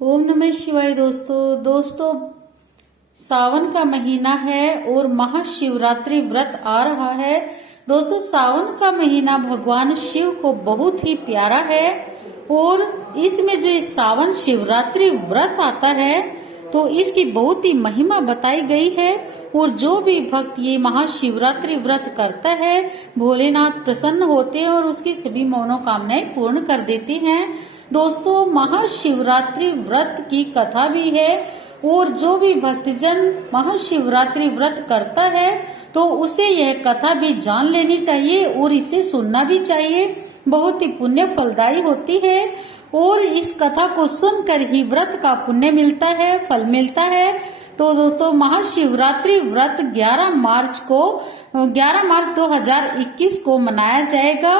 ओम नमः शिवाय। दोस्तों सावन का महीना है और महाशिवरात्रि व्रत आ रहा है। दोस्तों सावन का महीना भगवान शिव को बहुत ही प्यारा है और इसमें जो सावन शिवरात्रि व्रत आता है तो इसकी बहुत ही महिमा बताई गई है। और जो भी भक्त ये महाशिवरात्रि व्रत करता है भोलेनाथ प्रसन्न होते हैं और उसकी सभी मनोकामनाएं पूर्ण कर देते हैं। दोस्तों महाशिवरात्रि व्रत की कथा भी है और जो भी भक्तजन महाशिवरात्रि व्रत करता है तो उसे यह कथा भी जान लेनी चाहिए और इसे सुनना भी चाहिए। बहुत ही पुण्य फलदायी होती है और इस कथा को सुनकर ही व्रत का पुण्य मिलता है, फल मिलता है। तो दोस्तों महाशिवरात्रि व्रत 11 मार्च 2021 को मनाया जाएगा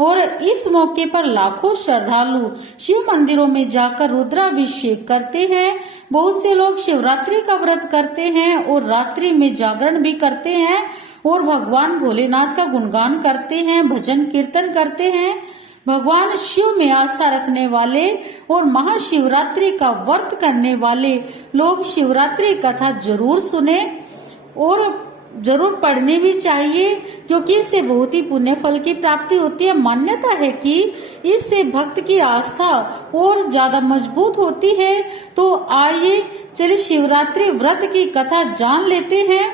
और इस मौके पर लाखों श्रद्धालु शिव मंदिरों में जाकर रुद्राभिषेक करते हैं। बहुत से लोग शिवरात्रि का व्रत करते हैं और रात्रि में जागरण भी करते हैं और भगवान भोलेनाथ का गुणगान करते हैं, भजन कीर्तन करते हैं। भगवान शिव में आस्था रखने वाले और महाशिवरात्रि का व्रत करने वाले लोग शिवरात्रि कथा जरूर सुने और जरूर पढ़नी भी चाहिए, क्योंकि इससे बहुत ही पुण्य फल की प्राप्ति होती है। मान्यता है कि इससे भक्त की आस्था और ज्यादा मजबूत होती है। तो आइए चलिए शिवरात्रि व्रत की कथा जान लेते हैं।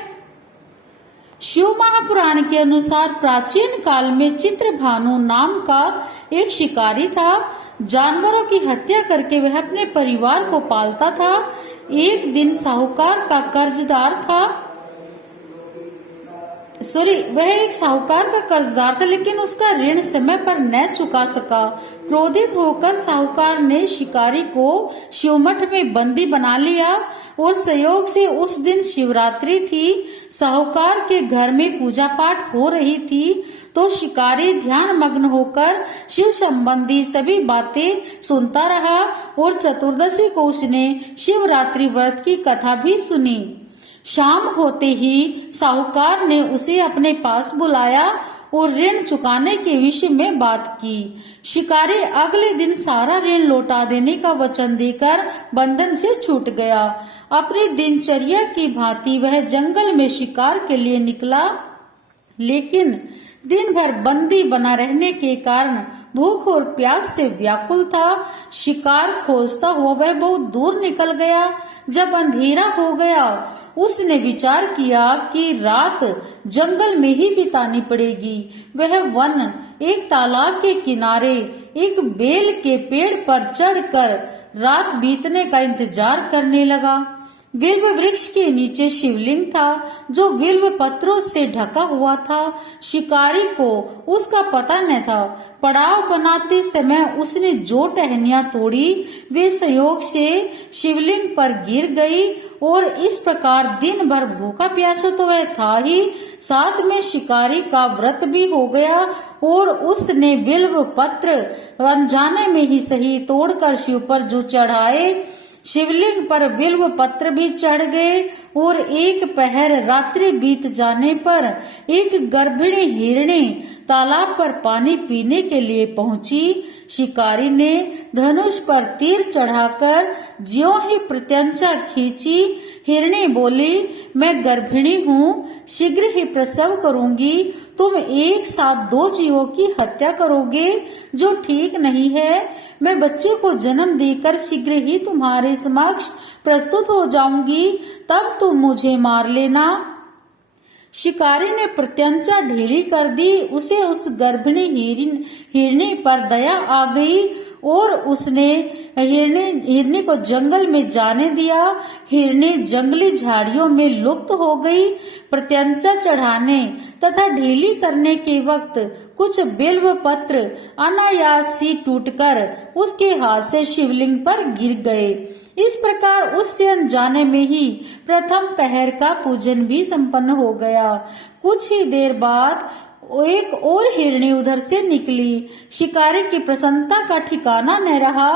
शिव महापुराण के अनुसार प्राचीन काल में चित्रभानु नाम का एक शिकारी था। जानवरों की हत्या करके वह अपने परिवार को पालता था। एक दिन साहूकार का कर्जदार था वह एक साहूकार का कर्जदार था, लेकिन उसका ऋण समय पर न चुका सका। क्रोधित होकर साहूकार ने शिकारी को शिवमठ में बंदी बना लिया और संयोग से उस दिन शिवरात्रि थी। साहूकार के घर में पूजा पाठ हो रही थी तो शिकारी ध्यान मग्न होकर शिव संबंधी सभी बातें सुनता रहा और चतुर्दशी को उसने शिवरात्रि व्रत की कथा भी सुनी। शाम होते ही साहूकार ने उसे अपने पास बुलाया और ऋण चुकाने के विषय में बात की। शिकारी अगले दिन सारा ऋण लौटा देने का वचन देकर बंधन से छूट गया। अपनी दिनचर्या की भांति वह जंगल में शिकार के लिए निकला, लेकिन दिन भर बंदी बना रहने के कारण भूख और प्यास से व्याकुल था। शिकार खोजता हुआ वह बहुत दूर निकल गया। जब अंधेरा हो गया उसने विचार किया कि रात जंगल में ही बितानी पड़ेगी। वह वन एक तालाब के किनारे एक बेल के पेड़ पर चढ़कर रात बीतने का इंतजार करने लगा। विल्व वृक्ष के नीचे शिवलिंग था जो विल्व पत्रों से ढका हुआ था। शिकारी को उसका पता न था। पड़ाव बनाते समय उसने जो टहनियां तोड़ी वे संयोग से शिवलिंग पर गिर गई और इस प्रकार दिन भर भूखा प्यासा तो वह था ही, साथ में शिकारी का व्रत भी हो गया और उसने विल्व पत्र अनजाने में ही सही तोड़कर शिव पर जो चढ़ाए। शिवलिंग पर विल्व पत्र भी चढ़ गए और एक पहर रात्रि बीत जाने पर एक गर्भिणी हिरणी तालाब पर पानी पीने के लिए पहुंची। शिकारी ने धनुष पर तीर चढ़ाकर ज्यों ही प्रत्यंचा खींची। हिरणी बोली, मैं गर्भिणी हूँ, शीघ्र ही प्रसव करूंगी। तुम एक साथ 2 जीवों की हत्या करोगे जो ठीक नहीं है। मैं बच्चे को जन्म देकर शीघ्र ही तुम्हारे समक्ष प्रस्तुत हो जाऊंगी, तब तुम मुझे मार लेना। शिकारी ने प्रत्यंचा ढीली कर दी। उसे उस गर्भिणी हिरणी पर दया आ गई और उसने हिरणी को जंगल में जाने दिया। हिरणी जंगली झाड़ियों में लुप्त हो गई। प्रत्यंचा चढ़ाने तथा ढीली करने के वक्त कुछ बिल्व पत्र अनायास ही टूटकर उसके हाथ से शिवलिंग पर गिर गए। इस प्रकार उससे अनजाने में ही प्रथम पहर का पूजन भी संपन्न हो गया। कुछ ही देर बाद एक और हिरणी उधर से निकली। शिकारी की प्रसन्नता का ठिकाना न रहा।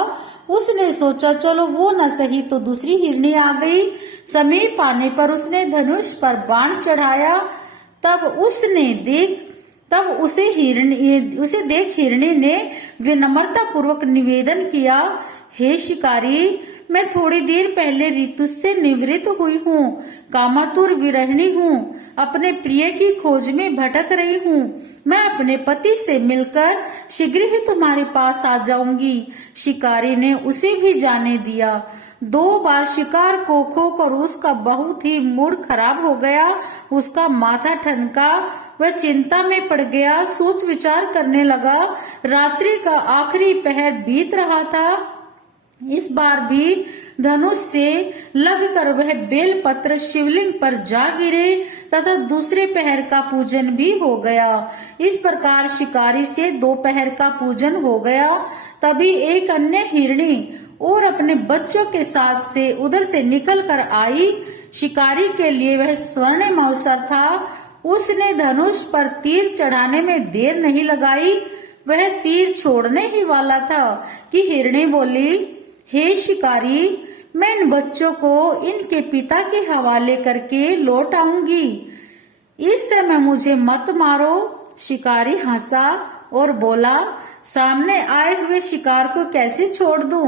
उसने सोचा चलो वो न सही तो दूसरी हिरणी आ गई। समीप आने पर उसने धनुष पर बाण चढ़ाया। तब उसे देख हिरणी ने विनम्रता पूर्वक निवेदन किया, हे शिकारी, मैं थोड़ी देर पहले ऋतु से निवृत्त हुई हूँ, कामातुर विरहिणी हूँ, अपने प्रिय की खोज में भटक रही हूँ। मैं अपने पति से मिलकर शीघ्र ही तुम्हारे पास आ जाऊंगी। शिकारी ने उसे भी जाने दिया। 2 बार शिकार को खोकर उसका बहुत ही मूड खराब हो गया। उसका माथा ठनका, वह चिंता में पड़ गया, सोच विचार करने लगा। रात्रि का आखिरी पहर बीत रहा था। इस बार भी धनुष से लगकर वह बेलपत्र शिवलिंग पर जा गिरे तथा दूसरे पहर का पूजन भी हो गया। इस प्रकार शिकारी से 2 पहर का पूजन हो गया। तभी एक अन्य हिरणी और अपने बच्चों के साथ से उधर से निकल कर आई। शिकारी के लिए वह स्वर्णिम अवसर था। उसने धनुष पर तीर चढ़ाने में देर नहीं लगाई। वह तीर छोड़ने ही वाला था कि हिरणी बोली, हे शिकारी, मैं इन बच्चों को इनके पिता के हवाले करके लौट आऊंगी। इस समय मुझे मत मारो। शिकारी हंसा और बोला, सामने आए हुए शिकार को कैसे छोड़ दूं?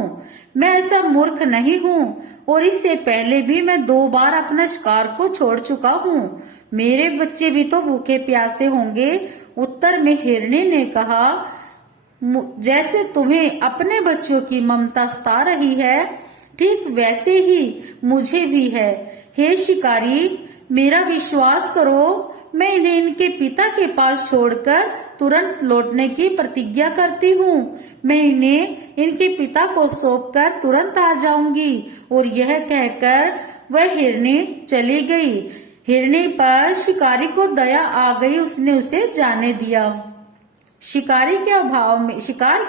मैं ऐसा मूर्ख नहीं हूँ और इससे पहले भी मैं 2 बार अपने शिकार को छोड़ चुका हूँ। मेरे बच्चे भी तो भूखे प्यासे होंगे। उत्तर में हिरणी ने कहा, जैसे तुम्हें अपने बच्चों की ममता सता रही है, ठीक वैसे ही मुझे भी है। हे शिकारी, मेरा विश्वास करो, मैं इन्हें इनके पिता के पास छोड़कर तुरंत लौटने की प्रतिज्ञा करती हूँ। मैं इन्हें इनके पिता को सौंपकर तुरंत आ जाऊंगी। और यह कहकर वह हिरणी चली गई। हिरणी पर शिकारी को दया आ गई। उसने उसे जाने दिया। शिकार के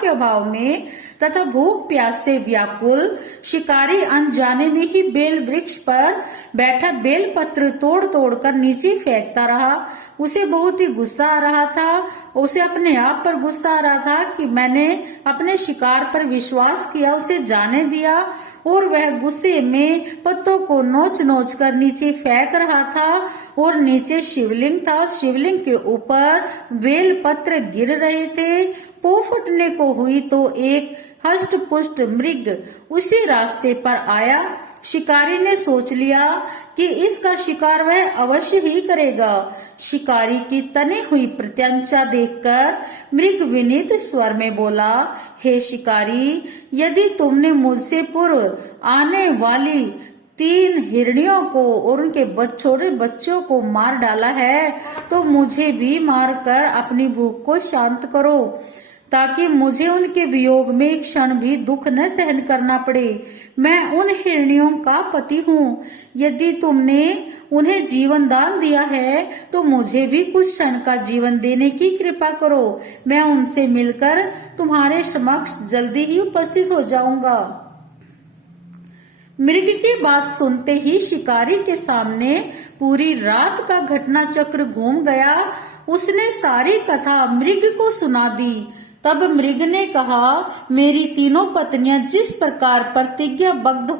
अभाव में तथा भूख प्यास से व्याकुल शिकारी अनजाने में ही बेल वृक्ष पर बैठा बेल पत्र तोड़ तोड़ कर नीचे फेंकता रहा। उसे बहुत ही गुस्सा आ रहा था। उसे अपने आप पर गुस्सा आ रहा था कि मैंने अपने शिकार पर विश्वास किया, उसे जाने दिया। और वह गुस्से में पत्तों को नोच नोच कर नीचे फेंक रहा था। और नीचे शिवलिंग था। शिवलिंग के ऊपर बेल पत्र गिर रहे थे। पो फुटने को हुई तो एक हष्ट पुष्ट मृग उसी रास्ते पर आया। शिकारी ने सोच लिया कि इसका शिकार वह अवश्य ही करेगा। शिकारी की तनी हुई प्रत्यंचा देखकर मृग विनीत स्वर में बोला, हे शिकारी, यदि तुमने मुझसे पूर्व आने वाली 3 हिरनियों को और उनके छोटे बच्चों को मार डाला है तो मुझे भी मारकर अपनी भूख को शांत करो, ताकि मुझे उनके वियोग में एक क्षण भी दुख न सहन करना पड़े। मैं उन हिरनियों का पति हूँ। यदि तुमने उन्हें जीवन दान दिया है तो मुझे भी कुछ क्षण का जीवन देने की कृपा करो। मैं उनसे मिलकर तुम्हारे समक्ष जल्दी ही उपस्थित हो जाऊंगा। मृग की बात सुनते ही शिकारी के सामने पूरी रात का घटना चक्र घूम गया। उसने सारी कथा मृग को सुना दी। तब मृग ने कहा, मेरी 3 पत्नियां जिस प्रकार प्रतिज्ञाबद्ध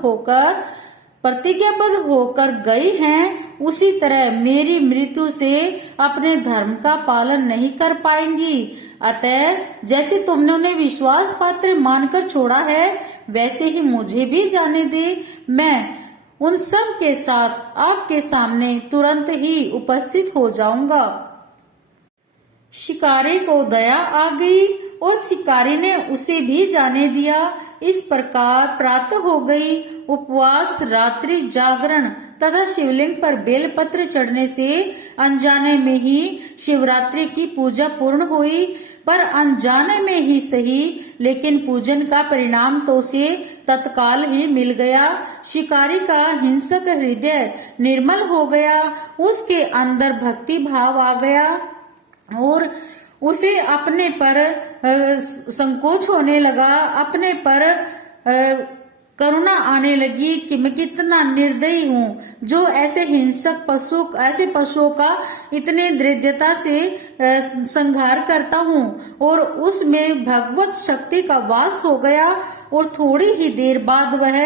होकर गई हैं, उसी तरह मेरी मृत्यु से अपने धर्म का पालन नहीं कर पाएंगी। अतः जैसे तुमने उन्हें विश्वास पात्र मानकर छोड़ा है, वैसे ही मुझे भी जाने दे। मैं उन सब के साथ आपके सामने तुरंत ही उपस्थित हो जाऊंगा। शिकारी को दया आ गई और शिकारी ने उसे भी जाने दिया। इस प्रकार प्रातः हो गई। उपवास, रात्रि जागरण तथा शिवलिंग पर बेलपत्र चढ़ने से अनजाने में ही शिवरात्रि की पूजा पूर्ण हुई। पर अनजाने में ही सही, लेकिन पूजन का परिणाम तो उसे तत्काल ही मिल गया। शिकारी का हिंसक हृदय निर्मल हो गया। उसके अंदर भक्ति भाव आ गया और उसे अपने पर संकोच होने लगा। अपने पर करुणा आने लगी कि मैं कितना निर्दयी हूँ, जो ऐसे हिंसक ऐसे पशुओं का इतने दृढ़ता से संहार करता हूँ। और उसमें भगवत शक्ति का वास हो गया। और थोड़ी ही देर बाद वह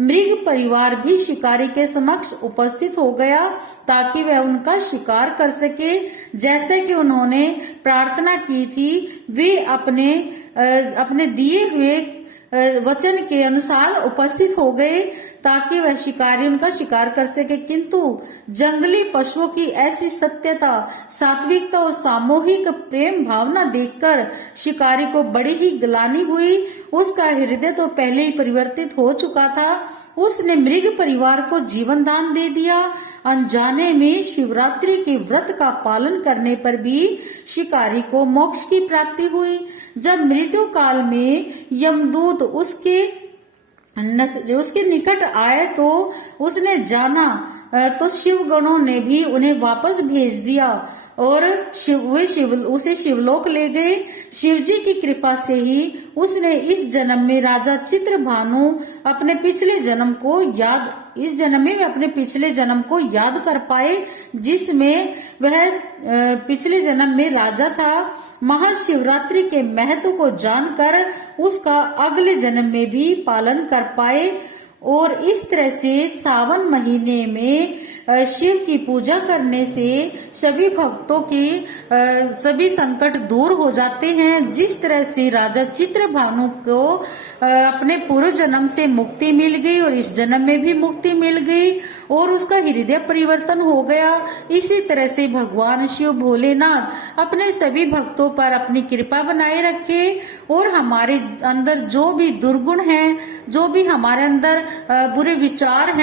मृग परिवार भी शिकारी के समक्ष उपस्थित हो गया, ताकि वह उनका शिकार कर सके। जैसे कि उन्होंने प्रार्थना की थी, वे अपने दिए हुए वचन के अनुसार उपस्थित हो गए ताकि वह शिकारी उनका शिकार कर सके, किंतु जंगली पशुओं की ऐसी सत्यता, सात्विकता और सामूहिक प्रेम भावना देखकर शिकारी को बड़ी ही ग्लानि हुई। उसका हृदय तो पहले ही परिवर्तित हो चुका था। उसने मृग परिवार को जीवन दान दे दिया। अनजाने में शिवरात्रि के व्रत का पालन करने पर भी शिकारी को मोक्ष की प्राप्ति हुई। जब मृत्यु काल में यमदूत उसके निकट आए तो उसने जाना तो शिव गणों ने भी उन्हें वापस भेज दिया और उसे शिवलोक ले गए। शिवजी की कृपा से ही उसने इस जन्म में राजा चित्रभानु अपने पिछले जन्म को याद कर पाए, जिसमें वह पिछले जन्म में राजा था। महाशिवरात्रि के महत्व को जानकर उसका अगले जन्म में भी पालन कर पाए और इस तरह से सावन महीने में शिव की पूजा करने से सभी भक्तों की सभी संकट दूर हो जाते हैं। जिस तरह से राजा चित्रभानु को अपने पूर्व जन्म से मुक्ति मिल गई और इस जन्म में भी मुक्ति मिल गई और उसका हृदय परिवर्तन हो गया, इसी तरह से भगवान शिव भोलेनाथ अपने सभी भक्तों पर अपनी कृपा बनाए रखे और हमारे अंदर जो भी दुर्गुण हैं, जो भी हमारे अंदर बुरे विचार हैं,